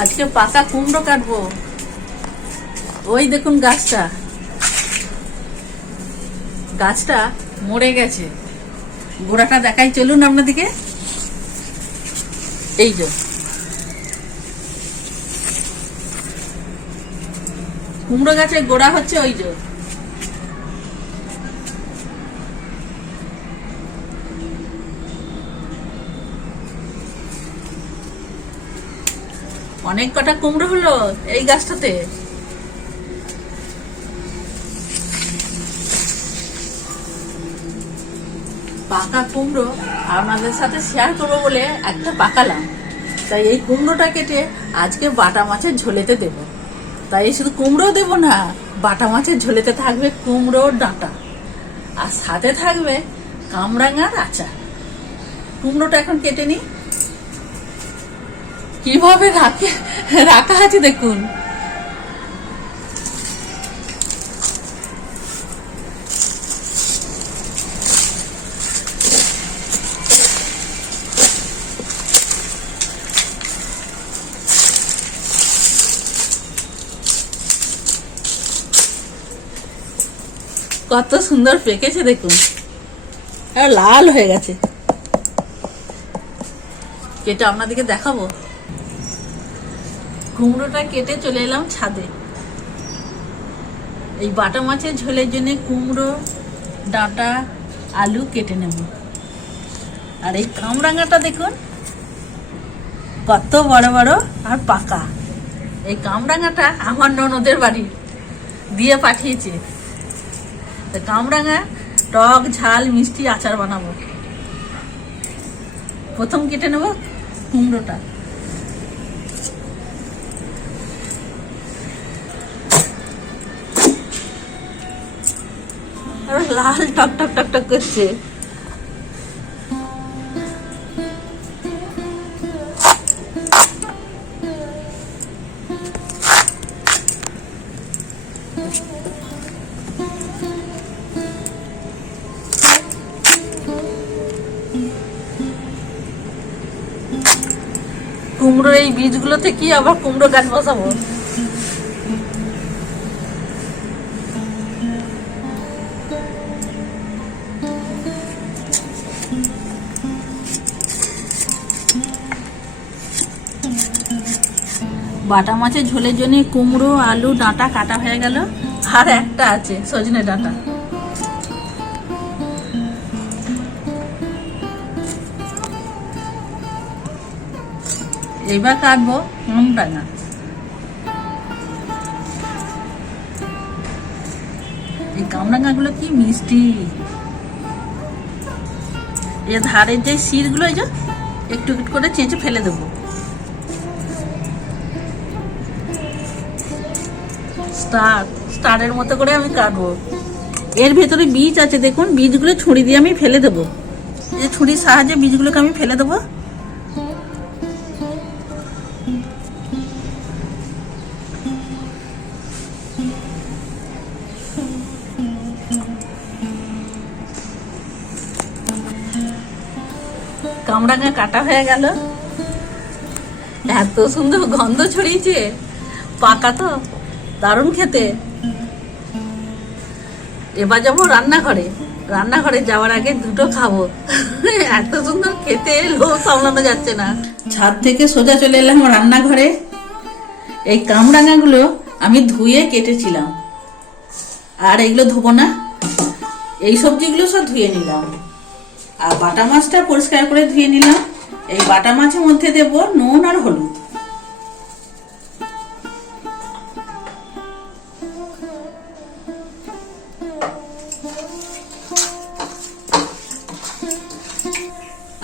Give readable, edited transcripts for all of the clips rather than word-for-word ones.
আজকে পাকা কুমড়ো কাটবো। ওই দেখুন গাছটা মরে গেছে। গোড়াটা দেখাই, চলুন আপনাদেরকে। এই যে কুমড়ো গাছের গোড়া হচ্ছে ওই যে। অনেক কটা কুমড়ো হলো এই গাছটাতে। পাকা কুমড়ো আপনাদের সাথে শেয়ার করবো বলে একটা পাকালাম। তাই এই কুমড়োটা কেটে আজকে বাটা মাছের ঝোলেতে দেব। তাই শুধু কুমড়ো দেব না, বাটা মাছের ঝোলেতে থাকবে কুমড়োর ডাঁটা, আর সাথে থাকবে কামরাঙার আচার। কুমড়োটা এখন কেটে নি, কিভাবে রাখা আছে দেখুন। কত সুন্দর পেকেছে দেখুন, আর লাল হয়ে গেছে। কেটে আপনাদেরকে দেখাবো। কুমড়োটা কেটে চলে এলাম ছাদে। এই বাটা মাছের ঝোলের জন্য কুমড়ো, ডাঁটা, আলু কেটে নেব। আর এই কামরাঙাটা দেখুন কত বড় বড় আর পাকা। এই কামরাঙাটা আমার ননদের বাড়ি দিয়ে পাঠিয়েছে। কামরাঙা টক ঝাল মিষ্টি আচার বানাবো। প্রথম কেটে নেব কুমড়োটা। লাল টক টক টক টক করছে। কুমড়োর এই বীজগুলো থেকে আবার কুমড়ো গাছ বসাবো। বাটা মাছের ঝোলের জন্য কুমড়ো, আলু, ডাঁটা কাটা হয়ে গেল। আর একটা আছে সজনে ডাঁটা। এবার কাটবো কামরাঙা। এই কামরাঙা গুলো কি মিষ্টি। এর ধারের যে শির গুলো একটু একটু করে চেঁচে ফেলে দেবো। স্টারের মতো করে আমি কাটবো। এর ভেতরে বীজ আছে দেখুন, বীজগুলো ছুরি দিয়ে আমি ফেলে দেবো। এই ছুরির সাহায্যে বীজগুলোকে আমি ফেলে দেবো। কামরাঙা কাটা হয়ে গেল। এত সুন্দর গন্ধ ছড়িয়েছে, পাকা তো দারুণ খেতে। এবার যাবো রান্নাঘরে যাওয়ার আগে দুটো খাবো। এত সুন্দর খেতে, লোভ সামলানো যাচ্ছে না। ছাদ থেকে সোজা চলে এলাম রান্নাঘরে। এই কামরাঙা গুলো আমি ধুয়ে কেটেছিলাম, আর এগুলো ধোবো না। এই সবজিগুলো সব ধুয়ে নিলাম, আর বাটা মাছটা পরিষ্কার করে ধুয়ে নিলাম। এই বাটা মাছের মধ্যে দেব নুন আর হলুদ।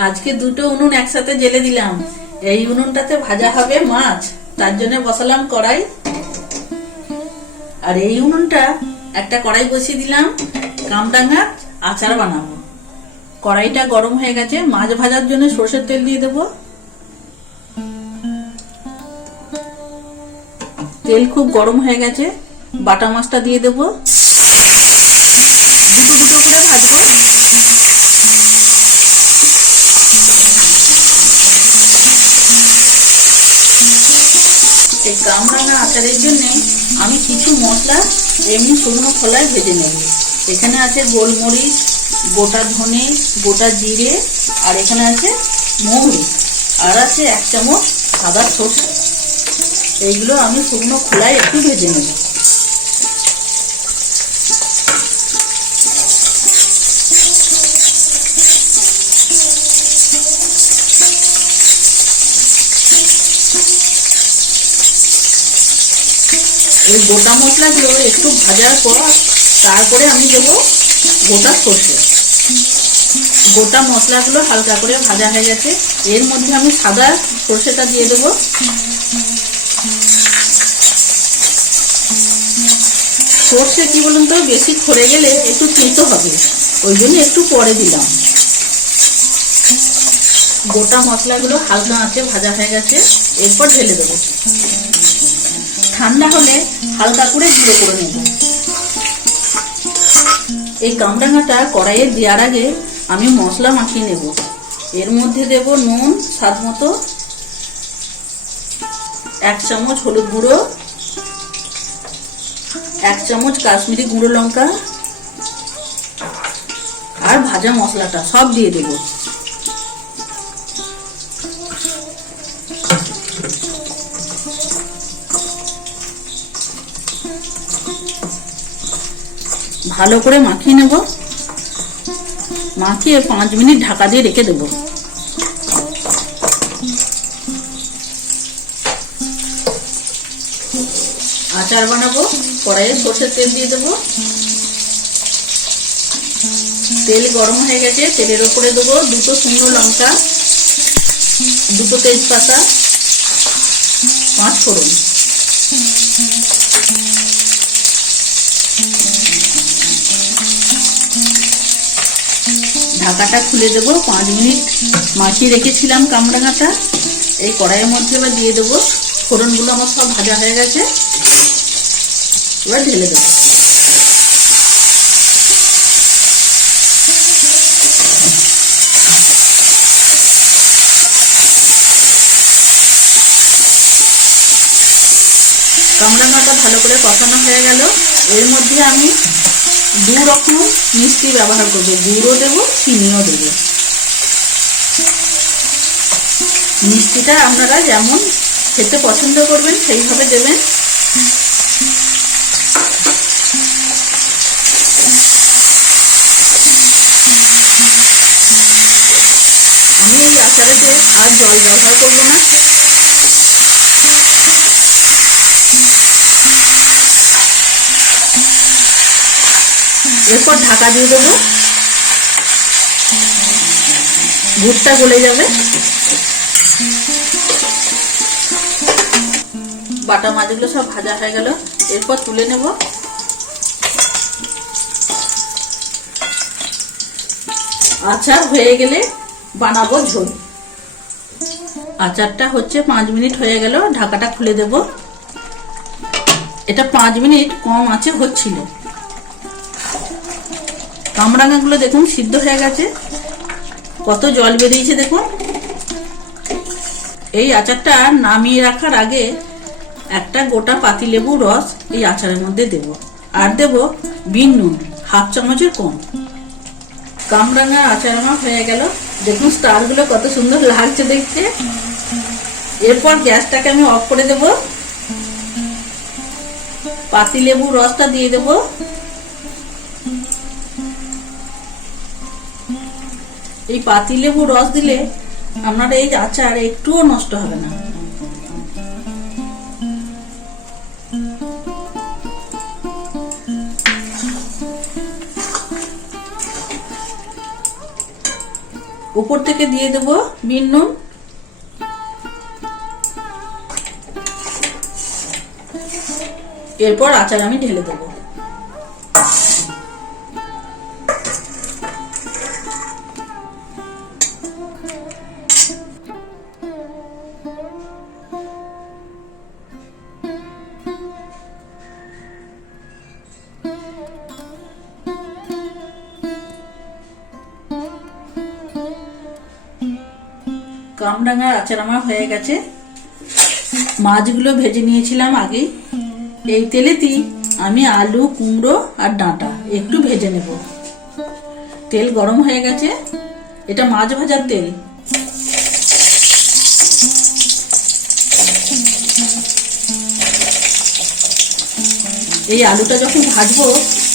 আজকে দুটো উনুন একসাথে জেলে দিলাম। এই উনুনটাতে ভাজা হবে মাছ, তার জন্য বসালাম কড়াই। আর এই উনুনটা একটা কড়াই বসিয়ে দিলাম, কামরাঙার আচার বানাবো। কড়াইটা গরম হয়ে গেছে, মাছ ভাজার জন্য সরষের তেল দিয়ে দেবো। তেল খুব গরম হয়ে গেছে, বাটা মাছটা দিয়ে দেবো। দুটো দুটো করে ভাজবো। এই কামরাঙা আচারের জন্য আমি কিছু মশলা এমনি শুকনো খোলায় ভেজে নেব। এখানে আছে গোলমরিচ, গোটা ধনে, গোটা জিরে, আর এখানে আছে মৌরি, আর আছে 1 চামচ সাদা সরষে। এইগুলো আমি শুকনো খোলায় একটু ভেজে নেব। এই গোটা মশলাগুলো একটু ভাজার পর তারপরে আমি দেব গোটা সর্ষে। গোটা মশলাগুলো হালকা করে ভাজা হয়ে গেছে, এর মধ্যে আমি সাদা সর্ষেটা দিয়ে দেব। সর্ষে কি বলুন তো, বেশি খড়ে গেলে একটু তেতো হবে, ওই জন্য একটু পরে দিলাম। গোটা মশলাগুলো হালকা আঁচে ভাজা হয়ে গেছে, এরপর ঢেলে দেবো। ঠান্ডা হলে হালকা করে গুঁড়ো করে নেব। এই কামরাঙাটা কড়াইয়ে দেওয়ার আগে আমি মশলা মাখিয়ে নেব। এর মধ্যে দেব নুন স্বাদ মতো, 1 চামচ হলুদ গুঁড়ো, 1 চামচ কাশ্মীরি গুঁড়ো লঙ্কা, আর ভাজা মশলাটা সব দিয়ে দেব। ভালো করে মাখিয়ে নেব। মাখিয়ে 5 মিনিট ঢাকা দিয়ে রেখে দেব। আচার বানাবো। কড়াইয়ে সরষের তেল দিয়ে দেব। তেল গরম হয়ে গেছে, তেলের উপরে দেবো 2 শুকনো লঙ্কা, 2 তেজপাতা, 5 ফোড়ন। ঢাকাটা খুলে দেব। 5 মিনিট মাখিয়ে রেখেছিলাম কামরাঙাটা এই কড়াইয়ের মধ্যে এবার দিয়ে দেবো। ফোড়নগুলো আমার সব ভাজা হয়ে গেছে, এবার ঢেলে দেবো। কামরাঙাটা ভালো করে কষানো হয়ে গেল। এর মধ্যে আমি 2 রকম মিষ্টি ব্যবহার করবো, গুড়ও দেবো, চিনিও দেবো। মিষ্টিটা আপনারা যেমন খেতে পছন্দ করবেন সেইভাবে দেবেন। আমি এই আচারেতে আর জল ব্যবহার করবো না। এরপর ঢাকা দিয়ে দেবো। গুড়টা গলে যাবে। বাটা মাছগুলো সব ভাজা হয়ে গেল, এরপর তুলে নেব। আচার হয়ে গেলে বানাবো ঝোল। আচারটা হচ্ছে 5 মিনিট হয়ে গেল, ঢাকাটা খুলে দেব। এটা 5 মিনিট কম আঁচে হচ্ছিল। কামরাঙাগুলো দেখুন সিদ্ধ হয়ে গেছে, কত জল বেরিয়েছে দেখুন। এই আচারটা নামিয়ে রাখার আগে একটা গোটা পাতিলেবু রস এই আচারের মধ্যে দেব, আর দেব বিন নুন 1/2 চামচের কম। কামরাঙা আচার আমার হয়ে গেল, দেখুন স্টারগুলো কত সুন্দর লাগছে দেখতে। এরপর গ্যাসটাকে আমি অফ করে দেব। পাতিলেবু রসটা দিয়ে দেব। এই পাতিলেবু রস দিলে আপনার এই আচার একটুও নষ্ট হবে না। উপর থেকে দিয়ে দেব বিন নুন। এরপর আচার আমি ঢেলে দেব। কামরাঙার আচার আমার হয়ে গেছে। মাছগুলো ভেজে নিয়েছিলাম আগে। এই তেলেতেই আমি আলু, কুমড়ো আর ডাঁটা একটু ভেজে নেব। তেল গরম হয়ে গেছে, এটা মাছ ভাজার তেল। এই আলুটা যখন ভাজবো,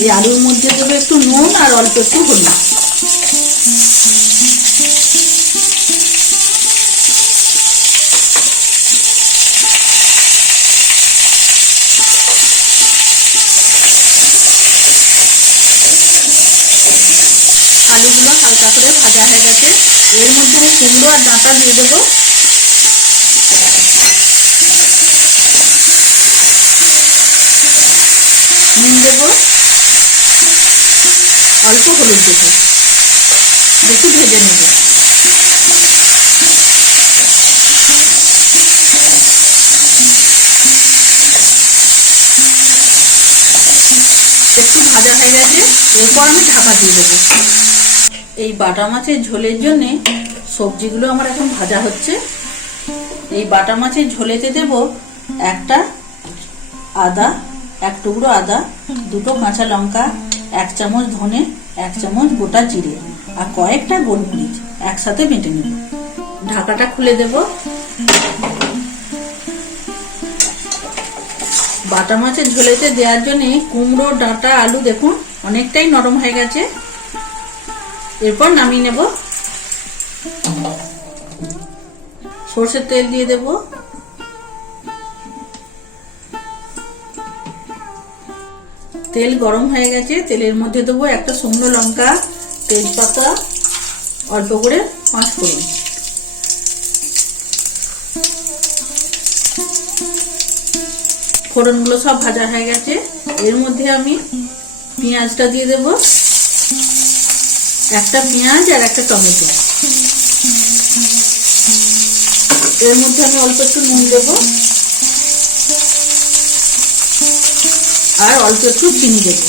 এই আলুর মধ্যে দেবো একটু নুন আর অল্প একটু হলুদ। আলুগুলো হালকা করে ভাজা হয়ে গেছে, এর মধ্যে আমি কুমড়ো আর ডাঁটা দিয়ে দেবো। নুন দেবো, অল্প হলুদ দেবো, একটু ভেজে নেব। একটু ভাজা হয়ে গেছে, এরপর আমি ঢাকা দিয়ে দেবো। এই বাটা মাছের ঝোলের জন্যে সবজিগুলো আমার এখন ভাজা হচ্ছে। এই বাটা মাছের ঝোলেতে দেব একটা আদা, এক টুকরো আদা, দুটো কাঁচা লঙ্কা, 1 চামচ ধনে, 1 চামচ গোটা জিরে আর কয়েকটা গোলমরিচ একসাথে বেটে নেব। ঢাকাটা খুলে দেব। বাটা মাছের ঝোলেতে দেওয়ার জন্য কুমড়ো, ডাঁটা, আলু দেখুন অনেকটাই নরম হয়ে গেছে। এরপর নামিয়ে নেব। সরষের তেল দিয়ে দেব। তেল গরম হয়ে গেছে, তেলের মধ্যে দেবো একটা শুকনো লঙ্কা, তেজপাতা, অল্প করে 5 ফোড়ন। ফোড়নগুলো সব ভাজা হয়ে গেছে, এর মধ্যে আমি পেঁয়াজটা দিয়ে দেব। একটা পেঁয়াজ আর একটা টমেটো। এর মধ্যে আমি অল্প একটু নুন দেব আর অল্প একটু চিনি দেব।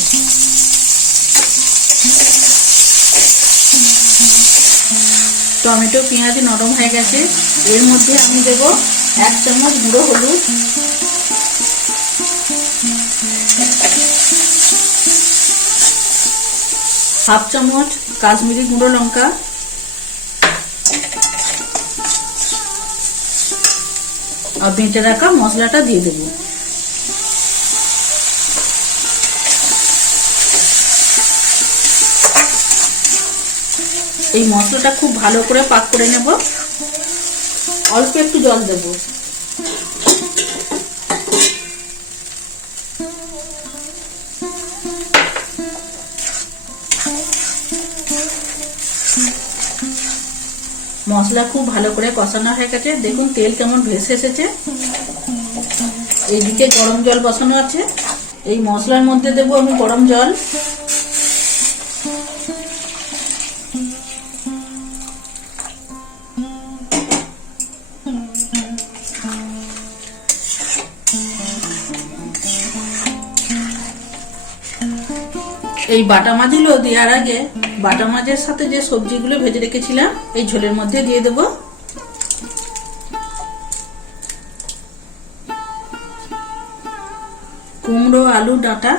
টমেটো, পেঁয়াজ নরম হয়ে গেছে, এর মধ্যে আমি দেব 1 চামচ গুঁড়ো হলুদ, 1/2 চামচ কাশ্মীরি গুঁড়ো লঙ্কা, আর বেটে রাখা মশলাটা দিয়ে দেব। এই মশলাটা খুব ভালো করে পাক করে নেব। অল্প একটু জল দেব। মশলা খুব ভালো করে কষানো হয়ে গেছে, দেখুন তেল কেমন ভেসে এসেছে। এইদিকে গরম জল বসানো আছে, এই মশলার মধ্যে দেব আমি গরম জল। এই বাটা মাছগুলো দেওয়ার আগে বাটা মাছের সাথে যে সবজিগুলো ভেজে রেখেছিলাম এই ঝোলের মধ্যে দিয়ে দেব। কুমড়ো, আলু, ডাঁটা,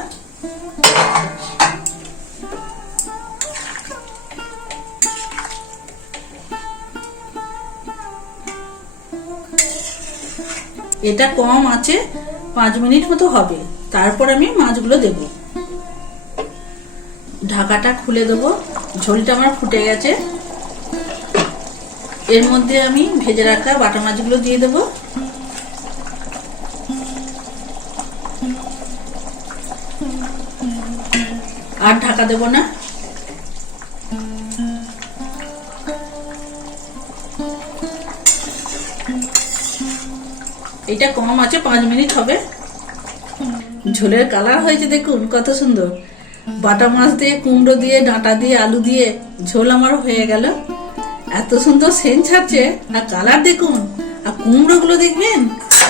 এটা কম আছে 5 মিনিট মতো হবে, তারপর আমি মাছগুলো দেব। ঢাকাটা খুলে দেব। ঝোলটা আমার ফুটে গেছে, এর মধ্যে আমি ভেজে রাখা বাটা মাছগুলো দিয়ে দেব। আর ঢাকা দেব না। এটা কম আছে 5 মিনিট হবে। ঝোলের কালার হয়েছে দেখুন কত সুন্দর। বাটা মাছ দিয়ে, কুমড়ো দিয়ে, ডাঁটা দিয়ে, আলু দিয়ে ঝোল আমার হয়ে গেল। এত সুন্দর সেন্ট ছাড়ছে, আর কালার দেখুন, আর কুমড়ো গুলো দেখবেন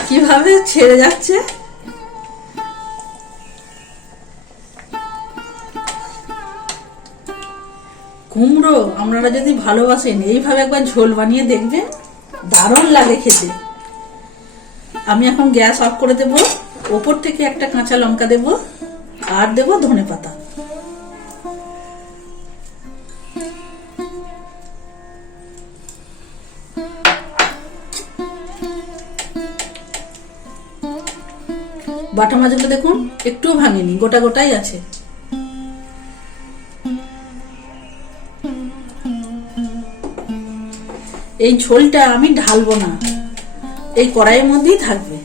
কিভাবে ছেড়ে যাচ্ছে। কুমড়ো আপনারা যদি ভালোবাসেন এইভাবে একবার ঝোল বানিয়ে দেখবেন, দারুণ লাগে খেতে। আমি এখন গ্যাস অফ করে দেব, ওপর থেকে একটা কাঁচা লঙ্কা দেব আর দেব ধনেপাতা। বাটা মাছগুলো দেখুন একটুও ভাঙেনি, গোটা গোটাই আছে। এই ঝোলটা আমি ঢালবো না, এই কড়াইয়ের মধ্যেই থাকবে।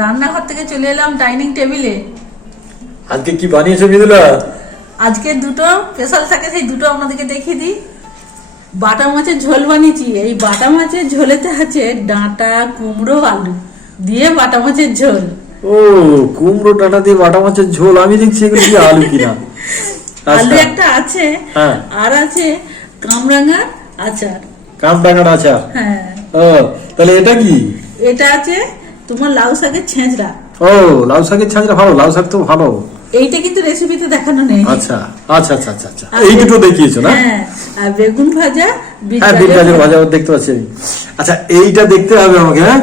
রান্নাঘর থেকে চলে এলাম ডাইনিং টেবিলে। আজকে কি বানিয়েছো মৃদুলা? আজকে দুটো স্পেশাল থাকে, সেই দুটো আপনাদেরকে দেখিয়ে দিই। বাটা মাছের ঝোল বানিয়েছি। এই বাটা মাছের ঝোলেতে আছে ডাঁটা, কুমড়ো, আলু দিয়ে বাটা মাছের ঝোল। ও, কুমড়ো ডাঁটা দিয়ে বাটা মাছের ঝোল, আমি দেখছি এগুলো কি আলু কিনা। আলু একটা আছে, আর আছে কামরাঙার আচার। কামরাঙার আচার? হ্যাঁ। ও, তাহলে এটা কি? এটা আছে তোমার লাউ শাকের ছেঁচড়া। ও, লাউ শাকের ছেঁচড়া ভালো, লাউ শাক তো ভালো। এইটা কিন্তু রেসিপিতে দেখানো নেই। আচ্ছা আচ্ছা আচ্ছা আচ্ছা আচ্ছা, এই দুটো দেখিয়েছো না? হ্যাঁ, আর বেগুন ভাজা, হ্যাঁ বিট গাজর ভাজা দেখতে পাচ্ছি আমি। আচ্ছা, এইটা দেখতে হবে আমাকে। হ্যাঁ,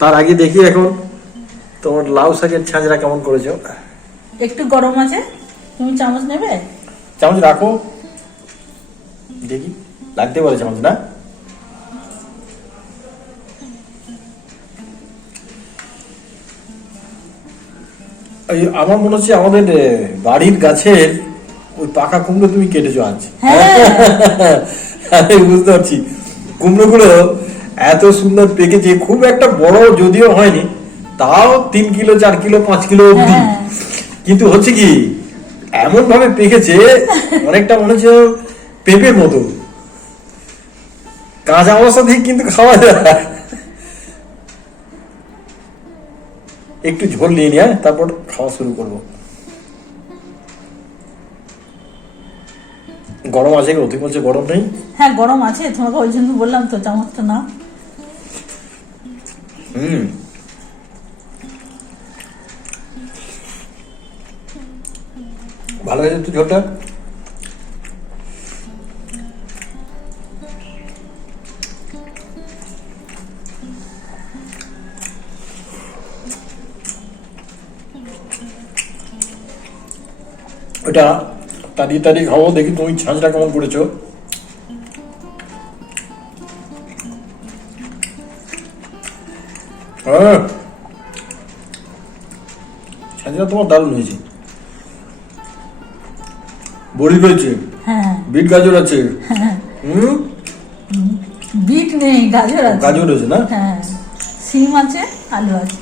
তার আগে দেখি এখন তোমার লাউ শাকের ছেঁচড়া কেমন করেছো। একটু গরম আছে, তুমি চামচ নেবে? চামচ রাখো, দেখি লাগতে পারে চামচ না? আমার মনে হচ্ছে আমাদের বাড়ির গাছের ওই পাকা কুমড়ো তুমি কেটেছো আজ। আমি বুঝতে পারছি, কুমড়ো গুলো এত সুন্দর পেকেছে, খুব একটা বড় যদিও হয়নি, তাও 3 কিলো 4 কিলো 5 কিলো অব্দি। কিন্তু হচ্ছে কি, এমন ভাবে পেকেছে অনেকটা মনে হচ্ছে পেঁপের মতো। কাঁচা অবস্থা থেকে কিন্তু খাওয়া যায়। একটু ঝোল নিয়ে নিয়ে তারপর খাওয়া শুরু করবো। গরম আছে? তুই বলছে গরম নেই? হ্যাঁ গরম আছে, তোমাকে ওই জন্য বললাম তো চামচটা না। ভালো হয়েছে তো ঝোলটা। ওটা তাড়িয়ে তাড়িয়ে খাবো, দেখি তুমি ছাঁচটা কেমন করেছো। ছাঁচটা তোমার দারুণ হয়েছে। বড়ি রয়েছে, বিট গাজর আছে। বিট নেই, গাজর আছে। গাজর রয়েছে না? হ্যাঁ, সিম আছে, আলু আছে।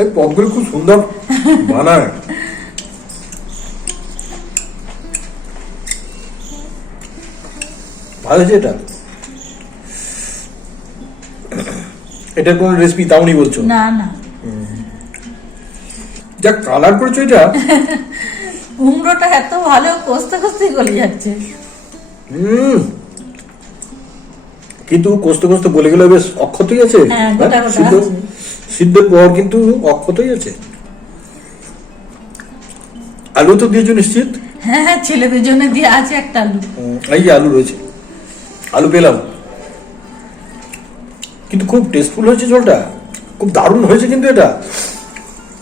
এই পপগুলো খুব সুন্দর বানায়। ভালো হয়েছে এটা। এটার কোন রেসিপি তাওনি বলছো? না না, যা কালার করেছো এটা। কুমড়োটা এত ভালো কষতে কষতে গলে যাচ্ছে। কিন্তু কষতে কষতে বলে গেলে বেশ অক্ষতই আছে। সিদ্ধের পর কিন্তু অক্ষতই আছে। আলু তো দিয়েছো নিশ্চিত? হ্যাঁ হ্যাঁ, ছেলেদের জন্য দিয়ে আছে একটা আলু। এই যে আলু রয়েছে, আলু পেলাম। কিন্তু খুব টেস্টফুল হয়েছে ঝোলটা, খুব দারুণ হয়েছে। কিন্তু এটা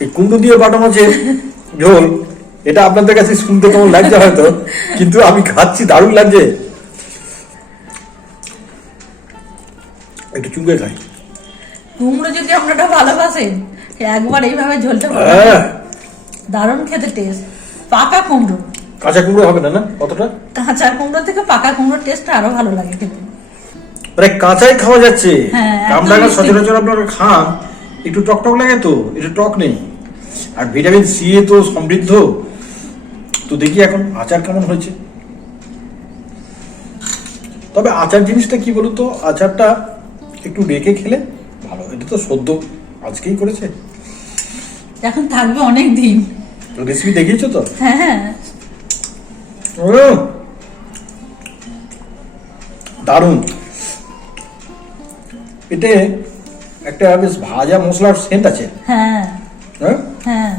এই কুমড়ো দিয়ে বাটা মাছের ঝোল, এটা আপনাদের কাছে শুনতে কেমন লাগছে হয়তো, কিন্তু আমি খাচ্ছি, দারুণ লাগছে। একটু চুঙ্গে খাই। কুমড়ো যদি আপনারা ভালোবাসেন, একবার এইভাবে ঝোলটা দারুণ খেতে টেস্ট। পাকা কুমড়ো, কাঁচা কুমড়ো হবে না? না কতটা কাঁচা কুমড়ো থেকে পাকা কুমড়োর টেস্ট আরো ভালো লাগে খেতে। মানে কাঁচাই খাওয়া যাচ্ছে। হ্যাঁ, কামরাঙা সচরাচর আপনারা খান, একটু টক টক লাগে, তো এটা টক নেই। আর ভিটামিন সি এ তো সমৃদ্ধ। তো দেখি এখন আচার কেমন হয়েছে। তবে আচার জিনিসটা কি বলতো, আচারটা একটু রেখে খেলে ভালো। এটা তো সদ্য আজকেই করেছে, এখন থাকবে অনেক দিন। রেসিপি দেখিয়েছো তো? হ্যাঁ হ্যাঁ, দারুণ। এতে একটা বেশ ভাজা মশলার সেন্ট আছে। হ্যাঁ হ্যাঁ হ্যাঁ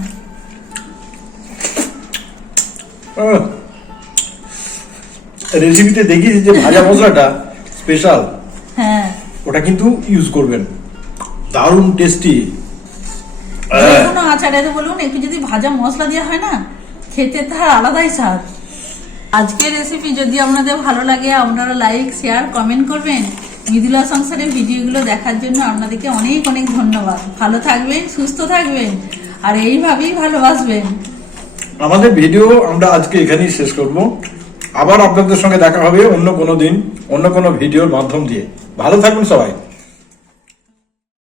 রেসিপিতে দেখিয়েছি যে ভাজা মশলাটা স্পেশাল, হ্যাঁ ওটা কিন্তু ইউজ করবেন, দারুণ টেস্টি। কোনো আচারে বলুন একটু যদি ভাজা মশলা দেওয়া হয় না, খেতে তার আলাদাই স্বাদ। আজকের রেসিপি যদি আপনাদের ভালো লাগে আপনারা লাইক শেয়ার কমেন্ট করবেন। মৃদুলা সংসারের ভিডিওগুলো দেখার জন্য আপনাদেরকে অনেক অনেক ধন্যবাদ। ভালো থাকবেন, সুস্থ থাকবেন, আর এইভাবেই ভালোবাসবেন। আমাদের ভিডিও আমরা আজকে এখানেই শেষ করব। আবার আপনাদের সঙ্গে দেখা হবে অন্য কোনো দিন, অন্য কোনো ভিডিওর মাধ্যম দিয়ে। ভালো থাকবেন সবাই।